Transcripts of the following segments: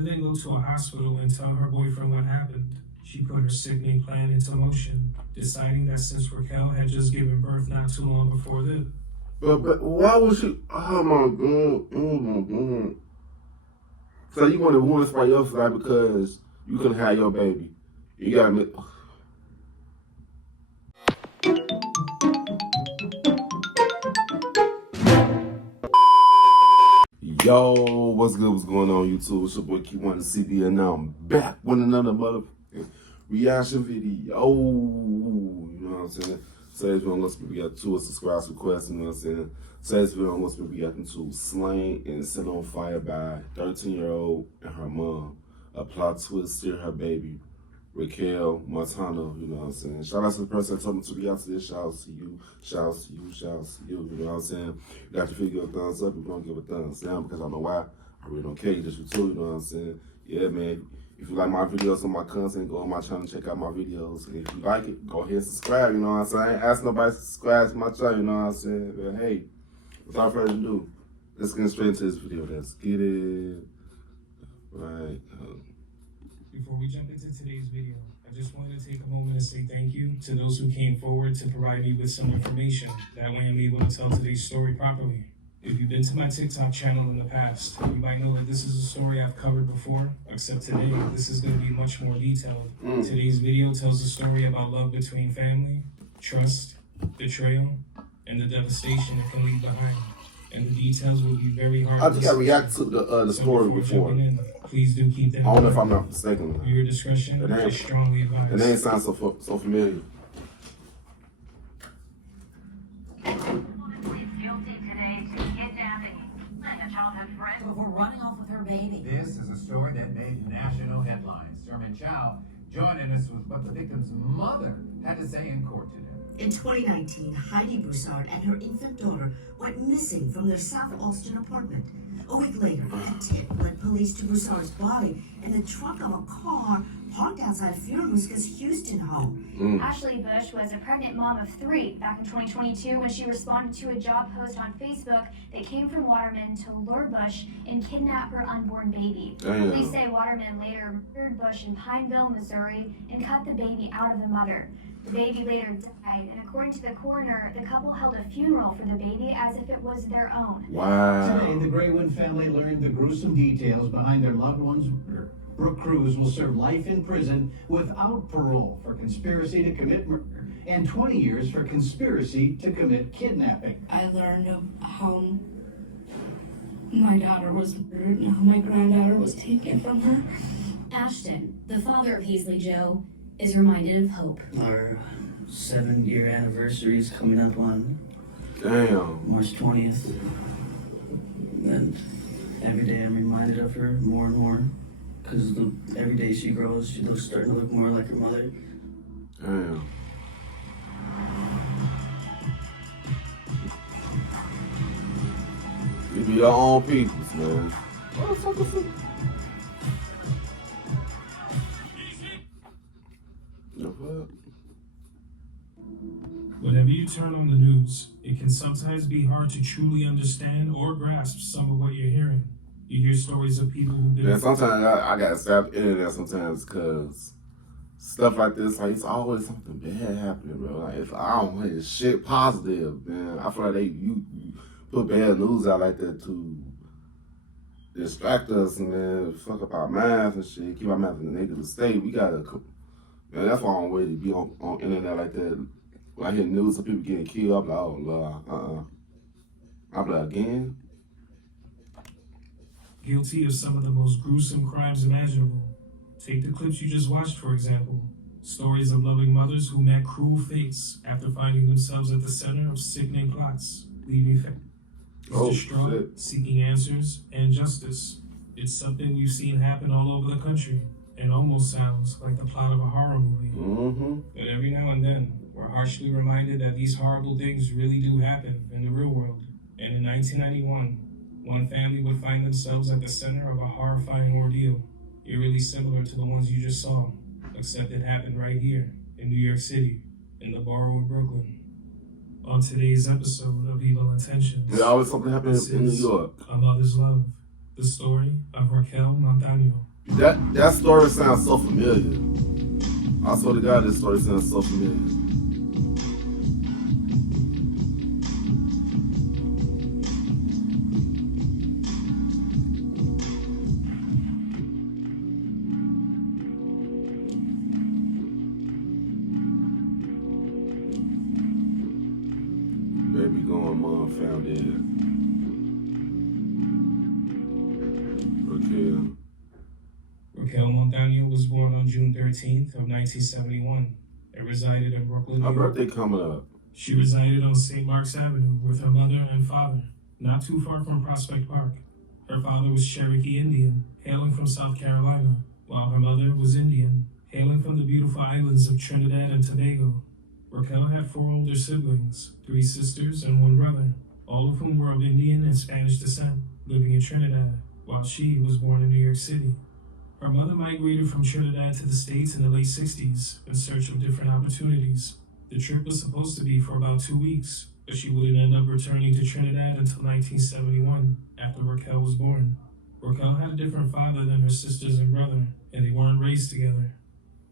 Rather than go to a hospital and tell her boyfriend what happened, she put her sickening plan into motion, deciding that since Raquel had just given birth not too long before this. But why would she? Oh my god! Oh my god! So you want to ruin this by your side because you couldn't have your baby? You got me. Yo, what's good? What's going on, YouTube? It's your boy Kewonis CB, and now I'm back with another motherfucking reaction video. You know what I'm saying? Today's video, we got 2 subscribe requests. You know what I'm saying? Today's video, we got into slain and set on fire by 13-year-old and her mom. A plot twist, steer her baby, Raquel Montano. You know what I'm saying? Shout out to the person that told me to react to this. Shout out to you. Shout out to you. Shout out to you. You know what I'm saying? You got your video, give a thumbs up. You're going to give a thumbs down because I don't know why. I really don't care. You just too. You know what I'm saying? Yeah, man. If you like my videos and my content, go on my channel and check out my videos. And if you like it, go ahead and subscribe. You know what I'm saying? I ain't asking nobody to subscribe to my channel. You know what I'm saying? But hey, without further ado, let's get straight into this video. Let's get it. Right. Before we jump into today's video, I just wanted to take a moment to say thank you to those who came forward to provide me with some information. That way I'm able to tell today's story properly. If you've been to my TikTok channel in the past, you might know that this is a story I've covered before, except today, this is going to be much more detailed. Today's video tells a story about love between family, trust, betrayal, and the devastation it can leave behind. And the details will be very hard. I think I reacted to the story before. Please do keep that. I don't know if I'm not mistaken. Your discretion is strongly advised. The name sounds so familiar. Before running off with her baby. This is a story that made national headlines. Sherman Chow joining us with what the victim's mother had to say in court today. In 2019, Heidi Broussard and her infant daughter went missing from their South Austin apartment. A week later, a tip led police to Broussard's body in the trunk of a car parked outside Furmuska's Houston home. Ashley Bush was a pregnant mom of 3 back in 2022 when she responded to a job post on Facebook that came from Waterman to lure Bush and kidnap her unborn baby. Damn. Police say Waterman later murdered Bush in Pineville, Missouri, and cut the baby out of the mother. The baby later died, and according to the coroner, the couple held a funeral for the baby as if it was their own. Wow. Today, the Graywood family learned the gruesome details behind their loved one's murder. Brooke Cruz will serve life in prison without parole for conspiracy to commit murder and 20 years for conspiracy to commit kidnapping. I learned of how my daughter was murdered and how my granddaughter was taken from her. Ashton, the father of Hazley Joe, is reminded of hope. Our 7-year anniversary is coming up on March 20th. And every day I'm reminded of her more and more. Because every day she grows, she looks starting to look more like her mother. Damn. You be your own people, man. What the fuck is it? Whenever you turn on the news, it can sometimes be hard to truly understand or grasp some of what you're hearing. You hear stories of people who've been... Yeah, sometimes I gotta stop the internet sometimes because stuff like this, like, it's always something bad happening, bro. Like, I don't hear shit positive, man. I feel like you put bad news out like that to distract us and then fuck up our minds and shit, keep our minds in the negative state. We gotta, man, that's why I don't really be on internet like that. When I hear news of people getting killed, I'm like, oh, Lord, I'm like, again? Guilty of some of the most gruesome crimes imaginable. Take the clips you just watched, for example. Stories of loving mothers who met cruel fates after finding themselves at the center of sickening plots, leaving families distraught, seeking answers and justice. It's something we've seen happen all over the country, and almost sounds like the plot of a horror movie. But every now and then, we're harshly reminded that these horrible things really do happen in the real world. And in 1991, one family would find themselves at the center of a horrifying ordeal, eerily similar to the ones you just saw, except it happened right here in New York City, in the borough of Brooklyn. On today's episode of Evil Intentions, There's always something happening in New York. A Mother's Love, the story of Raquel Montano. That story sounds so familiar. I swear to God, this story sounds so familiar. Baby gone, mom found dead. Raquel Montano was born on June 13th of 1971 and resided in Brooklyn, New My York. birthday coming up. She resided on St. Mark's Avenue with her mother and father, not too far from Prospect Park. Her father was Cherokee Indian, hailing from South Carolina, while her mother was Indian, hailing from the beautiful islands of Trinidad and Tobago. Raquel had 4 older siblings, 3 sisters and 1 brother, all of whom were of Indian and Spanish descent, living in Trinidad, while she was born in New York City. Her mother migrated from Trinidad to the States in the late 60s in search of different opportunities. The trip was supposed to be for about 2 weeks, but she wouldn't end up returning to Trinidad until 1971, after Raquel was born. Raquel had a different father than her sisters and brother, and they weren't raised together.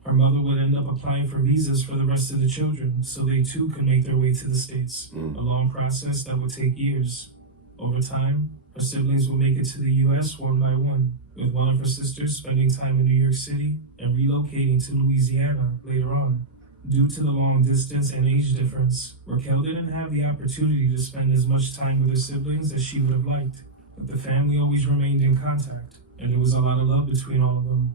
Her mother would end up applying for visas for the rest of the children so they too could make their way to the States, a long process that would take years. Over time, her siblings would make it to the U.S. one by one, with one of her sisters spending time in New York City and relocating to Louisiana later on. Due to the long distance and age difference, Raquel didn't have the opportunity to spend as much time with her siblings as she would have liked, but the family always remained in contact, and there was a lot of love between all of them.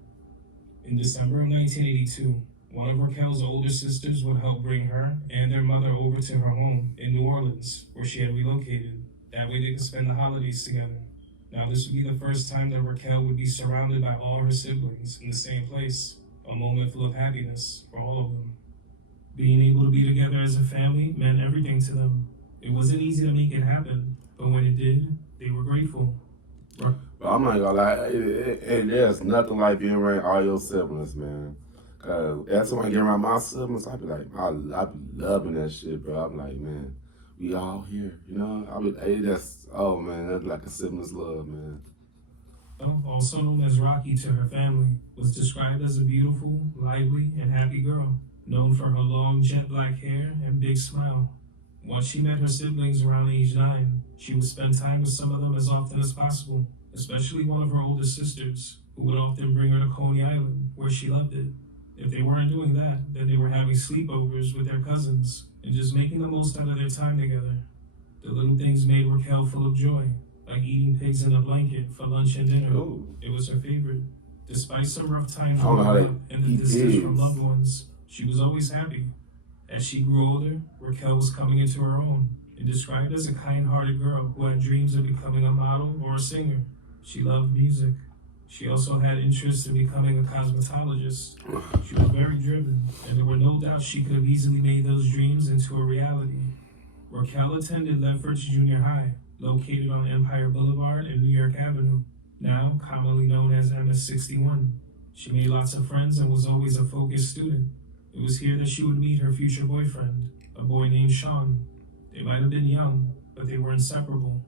In December of 1982, one of Raquel's older sisters would help bring her and their mother over to her home in New Orleans, where she had relocated. That way they could spend the holidays together. Now this would be the first time that Raquel would be surrounded by all her siblings in the same place, a moment full of happiness for all of them. Being able to be together as a family meant everything to them. It wasn't easy to make it happen, but when it did, they were grateful. But I'm not gonna lie, there's nothing like being around all your siblings, man. Every time I get around my siblings, I be loving that shit, bro. I'm like, man, we all here, you know? That's like a sibling's love, man. Also known as Rocky to her family, was described as a beautiful, lively, and happy girl, known for her long, jet black hair and big smile. Once she met her siblings around age 9, she would spend time with some of them as often as possible, especially one of her older sisters, who would often bring her to Coney Island, where she loved it. If they weren't doing that, then they were having sleepovers with their cousins and just making the most out of their time together. The little things made Raquel full of joy, like eating pigs in a blanket for lunch and dinner. Ooh. It was her favorite. Despite some rough times I don't know how growing they up and the eat distance pigs. from loved ones, she was always happy. As she grew older, Raquel was coming into her own and described as a kind-hearted girl who had dreams of becoming a model or a singer. She loved music. She also had interest in becoming a cosmetologist. She was very driven, and there were no doubts she could have easily made those dreams into a reality. Raquel attended Lefferts Junior High, located on Empire Boulevard and New York Avenue, now commonly known as MS-61. She made lots of friends and was always a focused student. It was here that she would meet her future boyfriend, a boy named Sean. They might have been young, but they were inseparable.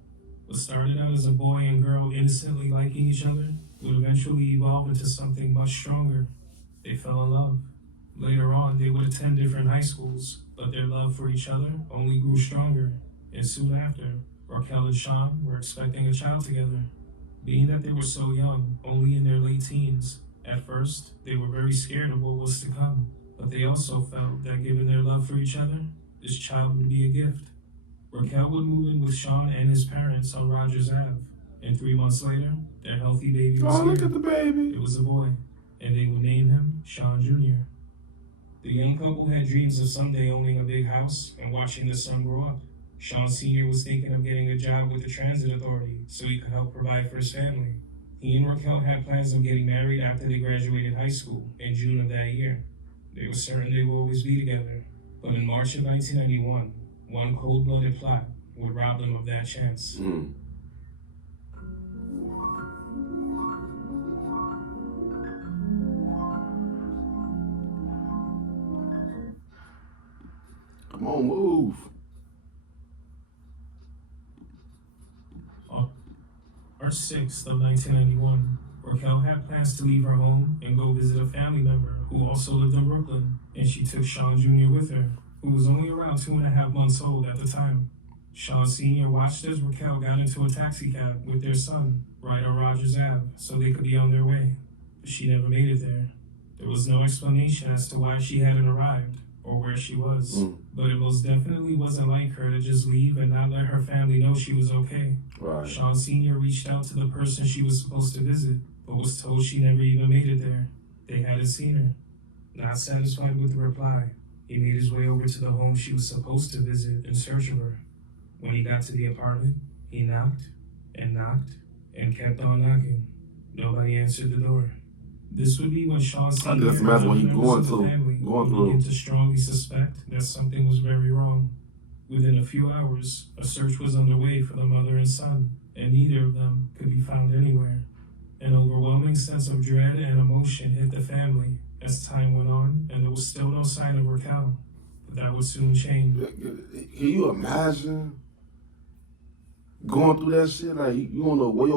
What started out as a boy and girl innocently liking each other would eventually evolve into something much stronger. They fell in love. Later on, they would attend different high schools, but their love for each other only grew stronger. And soon after, Raquel and Sean were expecting a child together. Being that they were so young, only in their late teens, at first, they were very scared of what was to come. But they also felt that given their love for each other, this child would be a gift. Raquel would move in with Sean and his parents on Rogers Ave, and 3 months later, their healthy baby was here. Look at the baby. It was a boy, and they would name him Sean Jr. The young couple had dreams of someday owning a big house and watching their son grow up. Sean Sr. was thinking of getting a job with the transit authority so he could help provide for his family. He and Raquel had plans of getting married after they graduated high school in June of that year. They were certain they would always be together, but in March of 1991, one cold-blooded plot would rob them of that chance. Come on, move. On March 6th of 1991, Raquel had plans to leave her home and go visit a family member who also lived in Brooklyn, and she took Sean Jr. with her, who was only around 2.5 months old at the time. Sean Sr. watched as Raquel got into a taxi cab with their son right on Rogers Ave so they could be on their way, but she never made it there. There was no explanation as to why she hadn't arrived or where she was, but it most definitely wasn't like her to just leave and not let her family know she was okay. Right. Sean Sr. reached out to the person she was supposed to visit, but was told she never even made it there. They hadn't seen her. Not satisfied with the reply, he made his way over to the home she was supposed to visit in search of her. When he got to the apartment, he knocked and kept on knocking. Nobody answered the door. This would be when Sean Sr. Just imagine what he's going through. Began to strongly suspect that something was very wrong. Within a few hours, a search was underway for the mother and son, and neither of them could be found anywhere. An overwhelming sense of dread and emotion hit the family as time went on, and there was still no sign of Raquel. But that would soon change. Can you imagine going through that shit? Like, you don't know where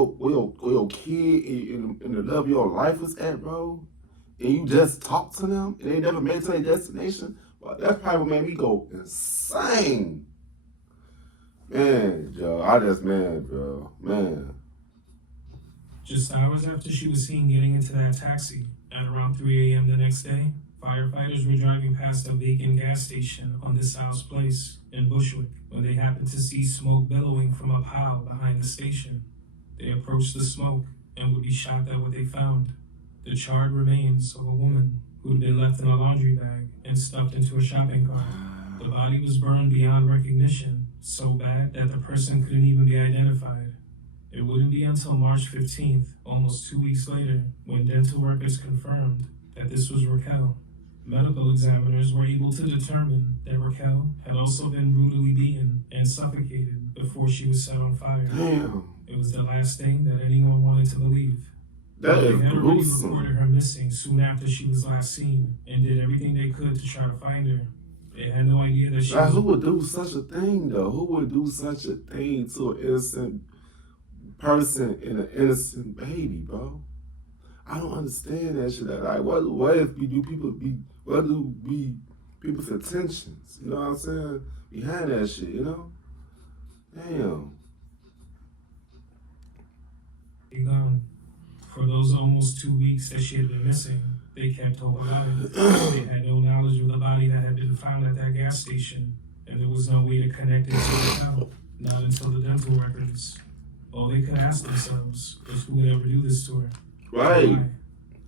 your kid and the love of your life is at, bro, and you just talk to them and they never made it to their destination. But that's probably what made me go insane. Man, Joe, man. Just hours after she was seen getting into that taxi, at around 3 a.m. the next day, firefighters were driving past a vacant gas station on DeSalle's Place in Bushwick when they happened to see smoke billowing from a pile behind the station. They approached the smoke and would be shocked at what they found: the charred remains of a woman who had been left in a laundry bag and stuffed into a shopping cart. The body was burned beyond recognition, so bad that the person couldn't even be identified. It wouldn't be until March 15th, almost 2 weeks later, when dental records confirmed that this was Raquel. Medical examiners were able to determine that Raquel had also been brutally beaten and suffocated before she was set on fire. Damn. It was the last thing that anyone wanted to believe. That They is had already gruesome. reported her missing soon after she was last seen and did everything they could to try to find her. They had no idea that she Like, was... who would do such a thing, though? Who would do such a thing to an innocent person and an innocent baby, bro? I don't understand that shit. Like, what do people's intentions? You know what I'm saying? Behind that shit, you know? Damn. Gone. For those almost 2 weeks that she had been missing, they kept hope alive. They had no knowledge of the body that had been found at that gas station, and there was no way to connect it to Raquel, not until the dental records. All they could ask themselves was who would ever do this to her. Right.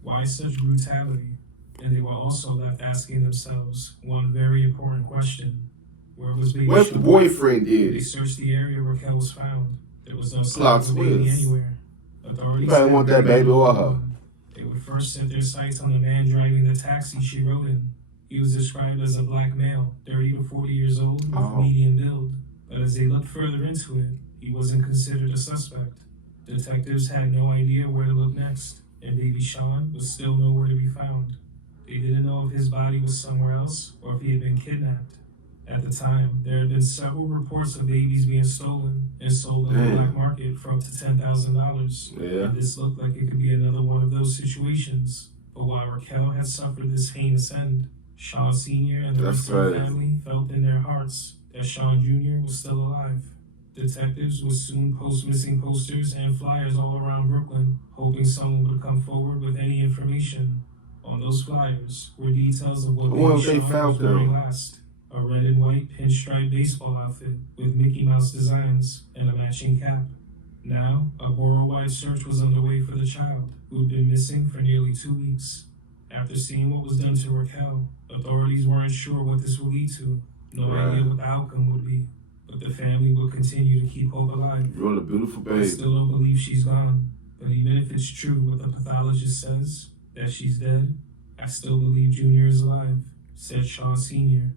Why such brutality? And they were also left asking themselves one very important question: where was baby? What if the boyfriend They did? searched the area Raquel was found. There was no sign Plot of the baby twist. anywhere. Authorities You probably want that baby or her. They would first set their sights on the man driving the taxi she rode in. He was described as a black male, 30 to 40 years old, with medium build. But as they looked further into it, he wasn't considered a suspect. Detectives had no idea where to look next, and baby Sean was still nowhere to be found. They didn't know if his body was somewhere else or if he had been kidnapped. At the time, there had been several reports of babies being stolen and sold on the black market for up to $10,000. Yeah. And this looked like it could be another one of those situations. But while Raquel had suffered this heinous end, Sean Sr. and the rest of the family felt in their hearts that Sean Jr. was still alive. Detectives would soon post missing posters and flyers all around Brooklyn, hoping someone would come forward with any information. On those flyers were details of what baby Sean was wearing last: a red and white pinstripe baseball outfit with Mickey Mouse designs and a matching cap. Now, a borough-wide search was underway for the child, who had been missing for nearly 2 weeks. After seeing what was done to Raquel, authorities weren't sure what this would lead to. No idea what the outcome would be, but the family would continue to keep hope alive. You're a beautiful I baby. still don't believe she's gone, but even if it's true what the pathologist says, that she's dead, I still believe Junior is alive, said Sean Sr.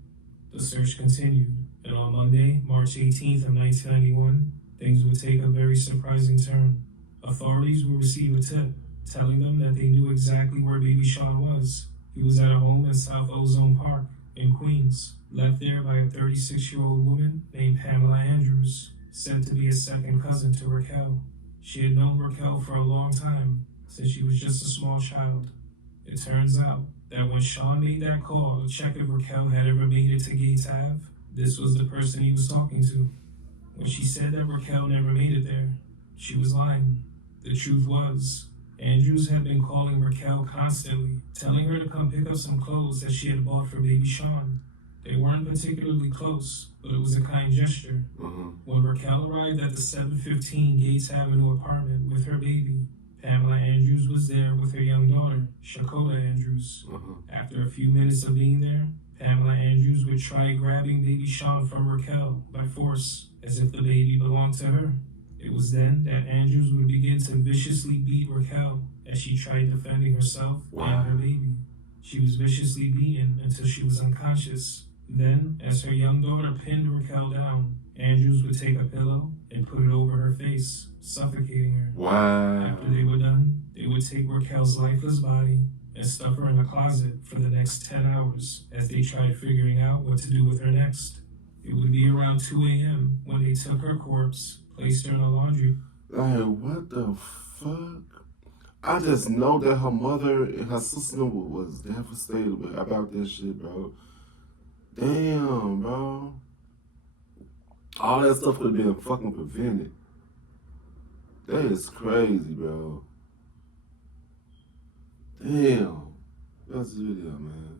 The search continued, and on Monday, March 18th of 1991, things would take a very surprising turn. Authorities would receive a tip telling them that they knew exactly where baby Sean was. He was at a home in South Ozone Park in Queens, left there by a 36-year-old woman named Pamela Andrews, said to be a second cousin to Raquel. She had known Raquel for a long time since she was just a small child. It turns out that when Sean made that call to check if Raquel had ever made it to Gates Ave, this was the person he was talking to. When she said that Raquel never made it there, she was lying. The truth was, Andrews had been calling Raquel constantly, telling her to come pick up some clothes that she had bought for baby Sean. They weren't particularly close, but it was a kind gesture. When Raquel arrived at the 715 Gates Avenue apartment with her baby, Pamela Andrews was there with her young daughter, Shakota Andrews. After a few minutes of being there, Pamela Andrews would try grabbing baby Sean from Raquel by force, as if the baby belonged to her. It was then that Andrews would begin to viciously beat Raquel as she tried defending herself and her baby. She was viciously beaten until she was unconscious. Then, as her young daughter pinned Raquel down, Andrews would take a pillow and put it over her face, suffocating her. After they were done, they would take Raquel's lifeless body and stuff her in a closet for the next 10 hours as they tried figuring out what to do with her next. It would be around 2 a.m. when they took her corpse, placed her in a laundry. Like, what the fuck? I just know that her mother and her sister was devastated about this shit, bro. Damn, bro. All that stuff could have been fucking prevented. That is crazy, bro. Damn. That's the video, man.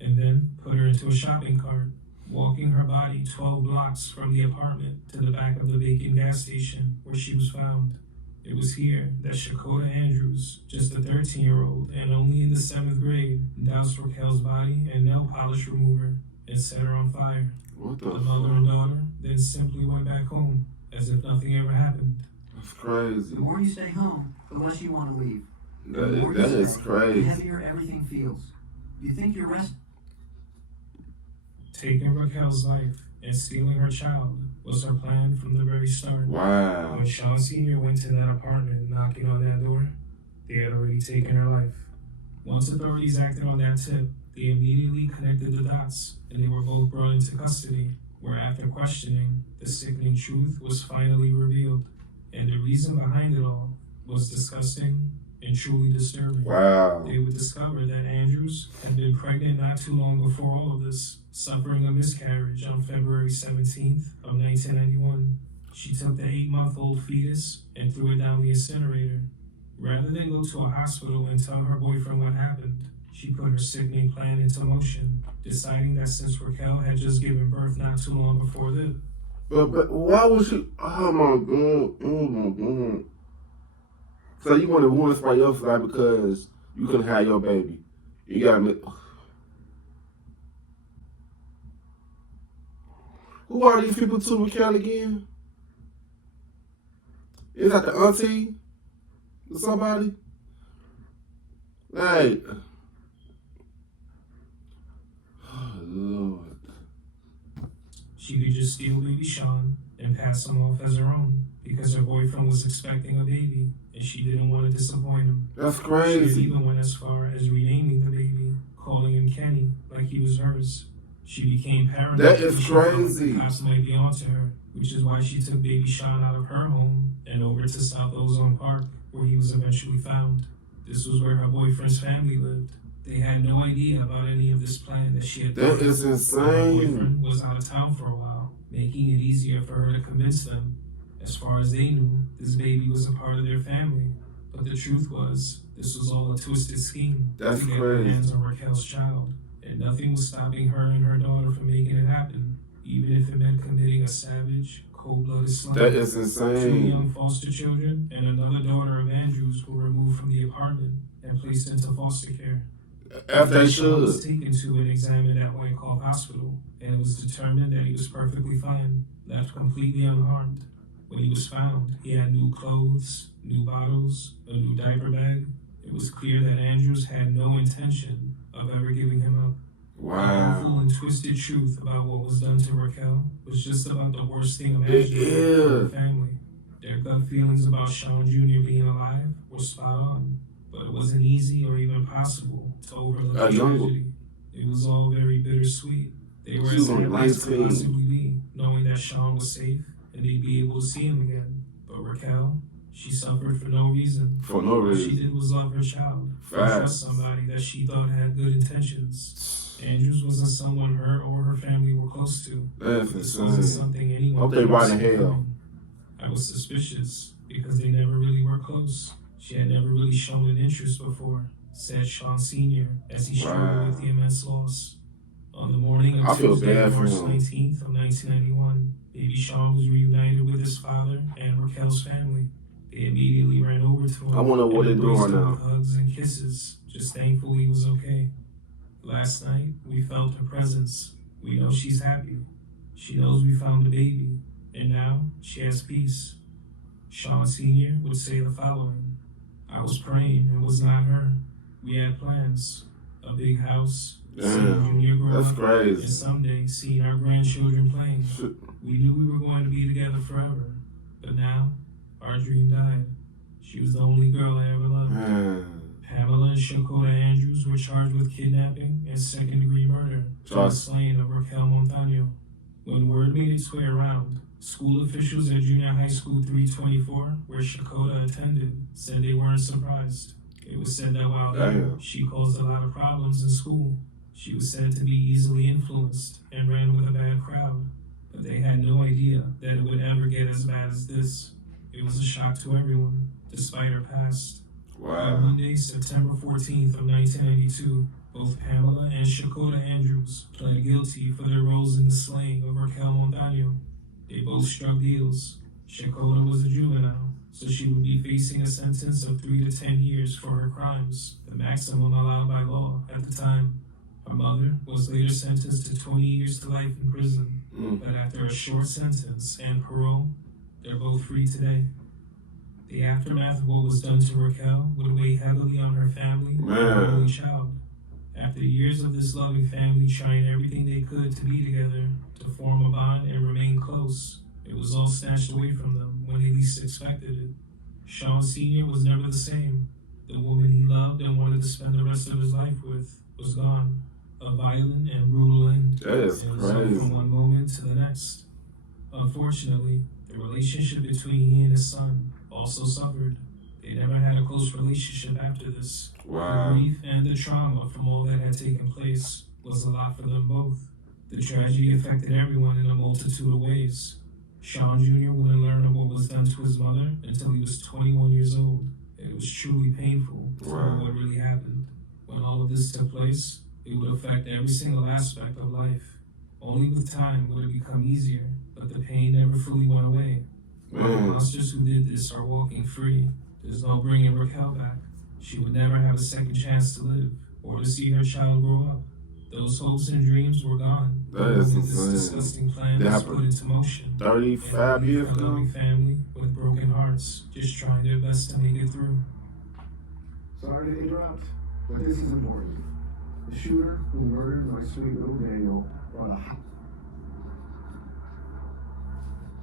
And then put her into a shopping cart, walking her body 12 blocks from the apartment to the back of the vacant gas station where she was found. It was here that Shakota Andrews, just a 13-year-old and only in the 7th grade, doused Raquel's body in nail polish remover and set her on fire. What the mother and daughter then simply went back home as if nothing ever happened. That's crazy. The more you stay home, the less you want to leave. That is crazy. The heavier everything feels. You think you're resting. Taking Raquel's life and stealing her child was her plan from the very start. Wow. When Sean Sr. went to that apartment knocking on that door, they had already taken her life. Once authorities acted on that tip, they immediately connected the dots, and they were both brought into custody, where after questioning, the sickening truth was finally revealed. And the reason behind it all was disgusting and truly disturbing. Wow. They would discover that Andrews had been pregnant not too long before all of this, suffering a miscarriage on February 17th of 1991. She took the 8-month-old fetus and threw it down the incinerator. Rather than go to a hospital and tell her boyfriend what happened, she put her sickening plan into motion, deciding that since Raquel had just given birth not too long before this. But why would she? Oh my god. So you want to ruin somebody else's life because you couldn't have your baby. You got me. Who are these people to Raquel again? Is that the auntie? Or somebody? Like, oh Lord. She could just steal baby Sean and pass him off as her own because her boyfriend was expecting a baby and she didn't want to disappoint him. That's crazy. She even went as far as renaming the baby, calling him Kenny like he was hers. She became paranoid. That is crazy. The cops might be onto her, which is why she took baby Sean out of her home and over to South Ozone Park, where he was eventually found. This was where her boyfriend's family lived. They had no idea about any of this plan that she had That done. is Her insane. boyfriend was out of town for a while, making it easier for her to convince them. As far as they knew, this baby was a part of their family. But the truth was, this was all a twisted scheme That's to get crazy. her hands on Raquel's child. And nothing was stopping her and her daughter from making it happen, even if it meant committing a savage, cold-blooded slaughter. That is 2 insane. young foster children and another daughter of Andrews were removed from the apartment and placed into foster care. As they Sean was should. taken to and examined at Whitehall Hospital, and it was determined that he was perfectly fine, left completely unharmed. When he was found, he had new clothes, new bottles, a new diaper bag. It was clear that Andrews had no intention of ever giving him up. The awful Wow. and twisted truth about what was done to Raquel was just about the worst thing imaginable for her family. Their gut feelings about Sean Jr. being alive were spot on, but it wasn't easy or even possible to overlook the tragedy. It was all very bittersweet. They were She as was happy as could 19. possibly be, knowing that Sean was safe and they'd be able to see him again. But Raquel, She suffered for no reason. For no All she reason. did was love her child. Facts. Trust somebody that she thought had good intentions. Andrews wasn't someone her or her family were close to. That's This wasn't insane. something anyone Hope they thought ride in was hell. coming. I was suspicious because they never really were close. She had never really shown an interest before, said Sean Sr. as he struggled with the immense loss. On the morning I of feel Tuesday, bad for March him. 19th of 1991, baby Sean was reunited with his father and Raquel's family. They immediately ran over to him. I wonder what and they're doing embraced him now. with hugs and kisses, just thankful he was okay. Last night, we felt her presence. We know she's happy. She knows we found the baby, and now she has peace. Sean Sr. would say the following: I was praying it was not her. We had plans, a big house, seeing Junior grow That's up, and crazy. someday seeing our grandchildren playing. We knew we were going to be together forever, but now our dream died. She was the only girl I ever loved. Man. Pamela and Shakota Andrews were charged with kidnapping and second-degree murder for the slaying of Raquel Montano. When word made its way around, school officials at Junior High School 324, where Shakota attended, said they weren't surprised. It was said that while there, she caused a lot of problems in school. She was said to be easily influenced and ran with a bad crowd, but they had no idea that it would ever get as bad as this. It was a shock to everyone, despite her past. On Monday, September 14th of 1992, both Pamela and Shakota Andrews pled guilty for their roles in the slaying of Raquel Montano. They both struck deals. Shakota was a juvenile, so she would be facing a sentence of 3 to 10 years for her crimes, the maximum allowed by law at the time. Her mother was later sentenced to 20 years to life in prison, but after a short sentence and parole, they're both free today. The aftermath of what was done to Raquel would weigh heavily on her family and her only child. After years of this loving family trying everything they could to be together, to form a bond and remain close, it was all snatched away from them when they least expected it. Sean Sr. was never the same. The woman he loved and wanted to spend the rest of his life with was gone. A violent and brutal end. That is It was crazy. from one moment to the next. Unfortunately, the relationship between he and his son also suffered. They never had a close relationship after this. Wow. The grief and the trauma from all that had taken place was a lot for them both. The tragedy affected everyone in a multitude of ways. Sean Jr. wouldn't learn of what was done to his mother until he was 21 years old. It was truly painful to know what really happened. When all of this took place, it would affect every single aspect of life. Only with time would it become easier, but the pain never fully went away. The monsters who did this are walking free. There's no bringing Raquel back. She would never have a second chance to live or to see her child grow up. Those hopes and dreams were gone. That is This insane. disgusting plan That was happened put into motion. 35 And years a loving ago. family with broken hearts, just trying their best to make it through. Sorry to interrupt, but this is important. The shooter who murdered my sweet little Daniel brought a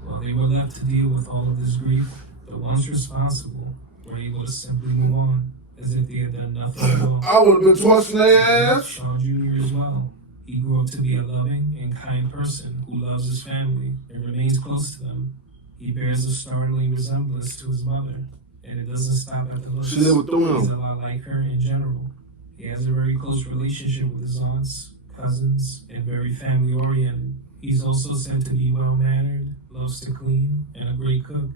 While they were left to deal with all of this grief, the ones responsible were able to simply move on, as if they had done nothing at all. I would have been torching their ass. Sean Jr. as well. He grew up to be a loving and kind person who loves his family and remains close to them. He bears a startling resemblance to his mother, and it doesn't stop at the looks. She lived through him. He's a lot like her in general. He has a very close relationship with his aunts, cousins, and very family-oriented. He's also said to be well-mannered, loves to clean, and a great cook.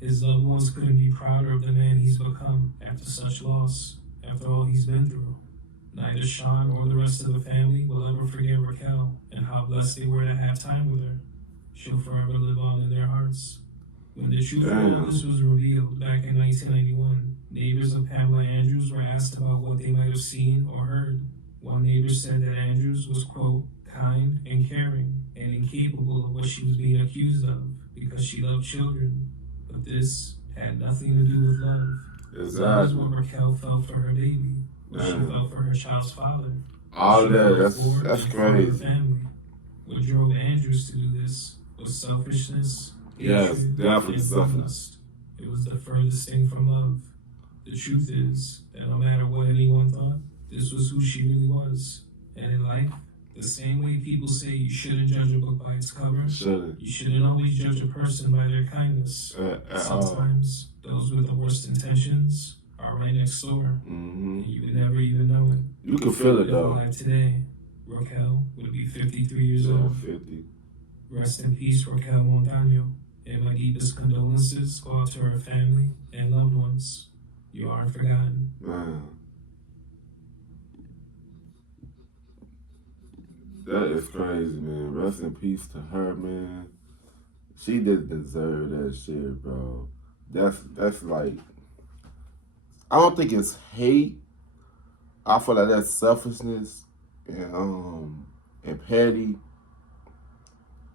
His loved ones couldn't be prouder of the man he's become after such loss, after all he's been through. Neither Sean or the rest of the family will ever forget Raquel and how blessed they were to have time with her. She'll forever live on in their hearts. When the truth of all this was revealed back in 1991, neighbors of Pamela Andrews were asked about what they might have seen or heard. One neighbor said that Andrews was, quote, kind and caring and incapable of what she was being accused of because she loved children. But this had nothing to do with love. Exactly. That was what Raquel felt for her baby, what she felt for her child's father. All She that, felt that's for and for her crazy. family. What drove Andrews to do this was selfishness, Yes, hatred, definitely and selfishness. lust. It was the furthest thing from love. The truth is that no matter what anyone thought, this was who she really was. And in life, The same way people say you shouldn't judge a book by its cover, Shouldn't. you shouldn't always judge a person by their kindness. Sometimes those with the worst intentions are right next door, and you would never even know it. You can feel it though. Alive today, Raquel would be 53 years old. 50. Rest in peace, Raquel Montano, and my deepest condolences go out to her family and loved ones. You aren't forgotten. Man. That is crazy, man. Rest in peace to her, man. She didn't deserve that shit, bro. That's like, I don't think it's hate. I feel like that's selfishness and petty.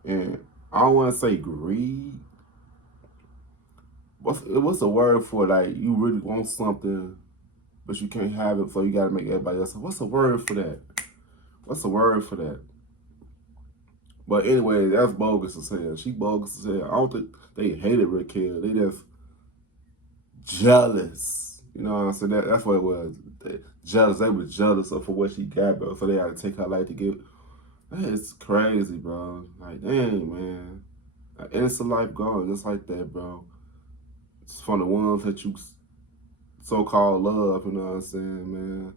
And I don't want to say greed. What's the word for, like, you really want something, but you can't have it, so you got to make everybody else. What's the word for that? What's the word for that? But anyway, that's bogus to say. She bogus to say. I don't think they hated Raquel. They just jealous. You know what I'm saying? That's what it was. Jealous. They were jealous for what she got, bro. So they had to take her life to give. It's crazy, bro. Like, dang, man. An innocent life gone just like that, bro. It's from the ones that you so-called love, you know what I'm saying, man?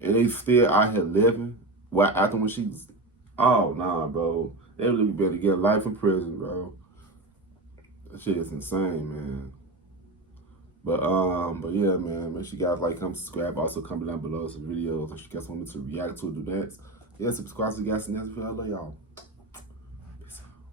And they still out here living. Well, after when she's, oh, nah, bro. They really better get life in prison, bro. That shit is insane, man. But yeah, man. Make sure you guys like, comment, subscribe. Also, comment down below some videos if you guys want me to react to, do that. Yeah, subscribe to the guys and that's for I love y'all.